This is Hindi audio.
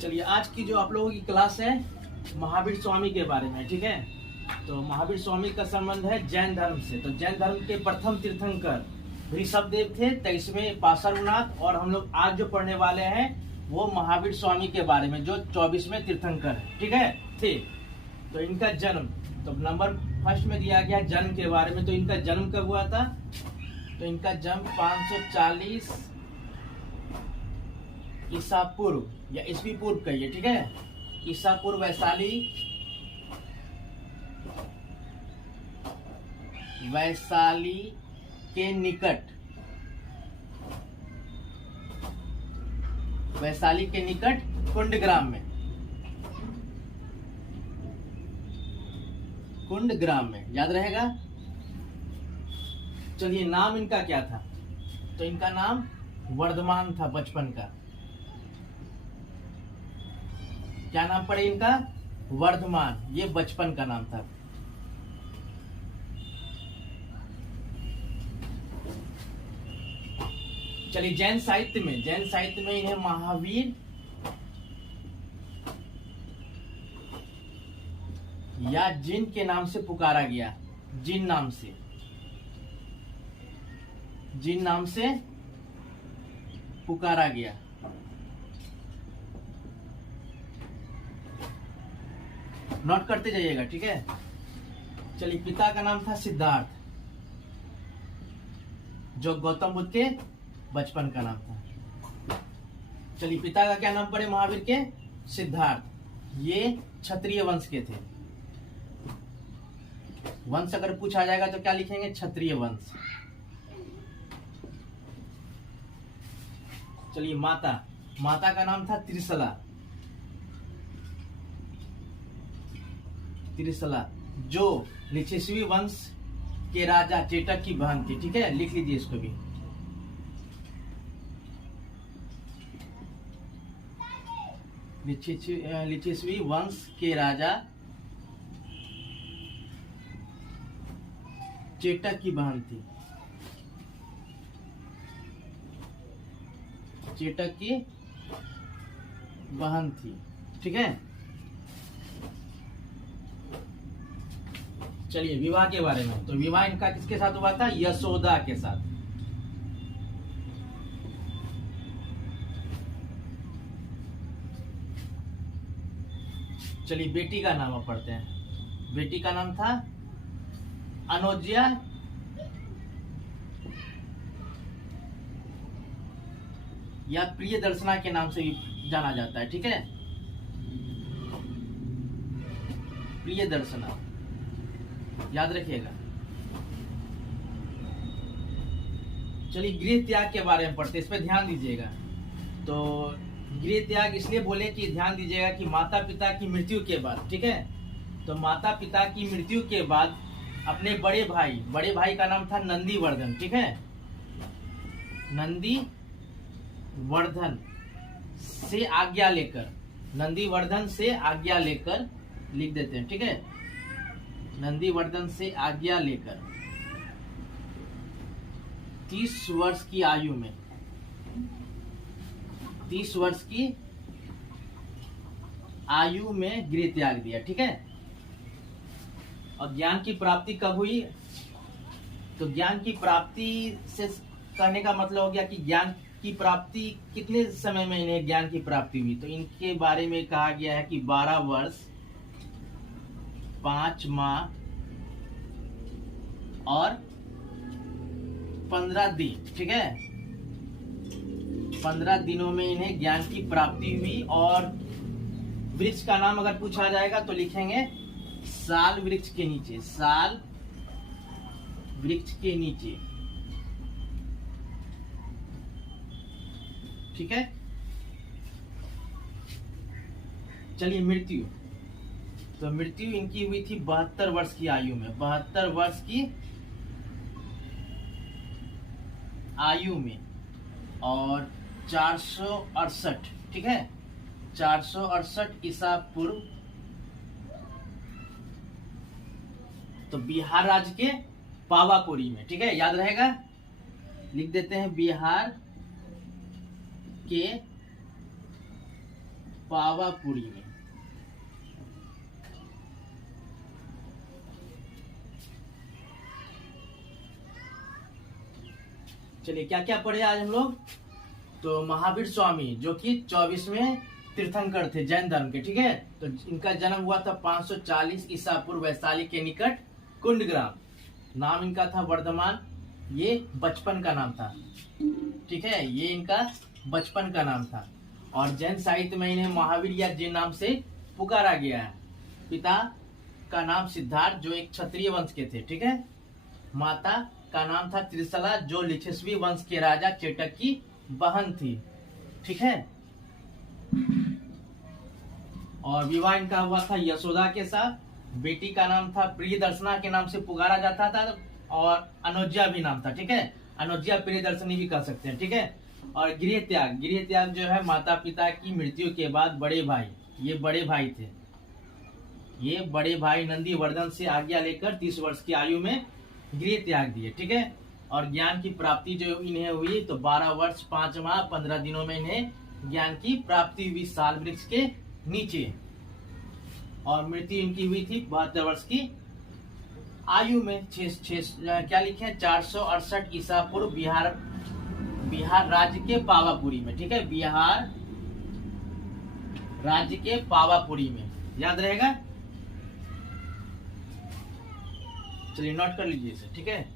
चलिए, आज की जो आप लोगों की क्लास है महावीर स्वामी के बारे में, ठीक है। तो महावीर स्वामी का संबंध है जैन धर्म से। तो जैन धर्म के प्रथम तीर्थंकर ऋषभदेव थे, 23वें पार्श्वनाथ, और हम लोग आज जो पढ़ने वाले हैं वो महावीर स्वामी के बारे में, जो 24वें तीर्थंकर है, ठीक है। ठीक, तो इनका जन्म, तो नंबर फर्स्ट में दिया गया जन्म के बारे में। तो इनका जन्म कब हुआ था? तो इनका जन्म 540 ईसा पूर्व या ईस्वी पूर्व कहिए, ठीक है। ईसा पूर्व वैशाली के निकट, वैशाली के निकट कुंडग्राम में, कुंडग्राम में, याद रहेगा। चलिए, नाम इनका क्या था? तो इनका नाम वर्धमान था बचपन का। क्या नाम पड़े इनका? वर्धमान, ये बचपन का नाम था। चलिए, जैन साहित्य में इन्हें महावीर या जिन के नाम से पुकारा गया। जिन नाम से पुकारा गया। नोट करते जाइएगा, ठीक है। चलिए, पिता का नाम था सिद्धार्थ, जो गौतम बुद्ध के बचपन का नाम था। चलिए, पिता का क्या नाम पड़े महावीर के? सिद्धार्थ। ये क्षत्रिय वंश के थे। वंश अगर पूछा जाएगा तो क्या लिखेंगे? क्षत्रिय वंश। चलिए, माता का नाम था त्रिशला, जो लिच्छवी वंश के राजा चेटक की बहन थी, ठीक है। लिख लीजिए इसको भी। लिच्छवी वंश के राजा चेटक की बहन थी, चेटक की बहन थी, ठीक है। चलिए, विवाह के बारे में। तो विवाह इनका किसके साथ हुआ था? यशोदा के साथ। चलिए, बेटी का नाम पढ़ते हैं। बेटी का नाम था अनुज्या या प्रिय दर्शना के नाम से भी जाना जाता है, ठीक है। प्रिय दर्शना, याद रखिएगा। चलिए, गृह त्याग के बारे में पढ़ते, इस पे ध्यान दीजिएगा। तो गृह त्याग इसलिए बोले कि ध्यान दीजिएगा कि माता पिता की मृत्यु के बाद, ठीक है। तो माता पिता की मृत्यु के बाद अपने बड़े भाई का नाम था नंदीवर्धन, ठीक है। नंदीवर्धन से आज्ञा लेकर लिख देते हैं, ठीक है। नंदीवर्धन से आज्ञा लेकर 30 वर्ष की आयु में, 30 वर्ष की आयु में गृह त्याग दिया, ठीक है। और ज्ञान की प्राप्ति कब हुई? तो ज्ञान की प्राप्ति से कहने का मतलब हो गया कि ज्ञान की प्राप्ति कितने समय में इन्हें ज्ञान की प्राप्ति हुई। तो इनके बारे में कहा गया है कि 12 वर्ष 5 माह और 15 दिन, ठीक है। 15 दिनों में इन्हें ज्ञान की प्राप्ति हुई। और वृक्ष का नाम अगर पूछा जाएगा तो लिखेंगे साल वृक्ष के नीचे, साल वृक्ष के नीचे, ठीक है। चलिए, मृत्यु। तो मृत्यु इनकी हुई थी 72 वर्ष की आयु में, 72 वर्ष की आयु में, और 468, ठीक है, 468 ईसा पूर्व। तो बिहार राज्य के पावापुरी में, ठीक है, याद रहेगा। लिख देते हैं बिहार के पावापुरी में। चलिए क्या क्या पढ़े आज हम लोग। तो महावीर स्वामी जो कि 24वें तीर्थंकर थे जैन धर्म के, ठीक है। तो इनका जन्म हुआ था 540 ईसा पूर्व वैशाली के निकट कुंडग्राम। नाम इनका था वर्धमान। ये बचपन का नाम था, ठीक है, ये इनका बचपन का नाम था। और जैन साहित्य में इन्हें महावीर या जैन नाम से पुकारा गया है। पिता का नाम सिद्धार्थ जो एक क्षत्रिय वंश के थे, ठीक है। माता का नाम था त्रिशला जो लिच्छवी वंश के राजा चेटक की बहन थी, ठीक है। और विवाह इनका हुआ था यशोदा के साथ। बेटी का नाम था प्रियदर्शना के नाम से पुकारा जाता था, और अनुज्या भी नाम था, ठीक है। अनुज्या प्रियदर्शनी भी कह सकते हैं, ठीक है। और गृह त्याग जो है माता पिता की मृत्यु के बाद बड़े भाई, ये बड़े भाई थे, ये बड़े भाई नंदीवर्धन से आज्ञा लेकर 30 वर्ष की आयु में गृह त्याग दिए, ठीक है। और ज्ञान की प्राप्ति जो इन्हें हुई तो 12 वर्ष 5 माह 15 दिनों में इन्हें ज्ञान की प्राप्ति हुई साल वृक्ष के नीचे। और मृत्यु इनकी हुई थी 72 वर्ष की आयु में। क्या लिखे हैं 468 ईसा पूर्व बिहार राज्य के पावापुरी में, ठीक है। बिहार राज्य के पावापुरी में, याद रहेगा। चलिए नोट कर लीजिए इसे, ठीक है।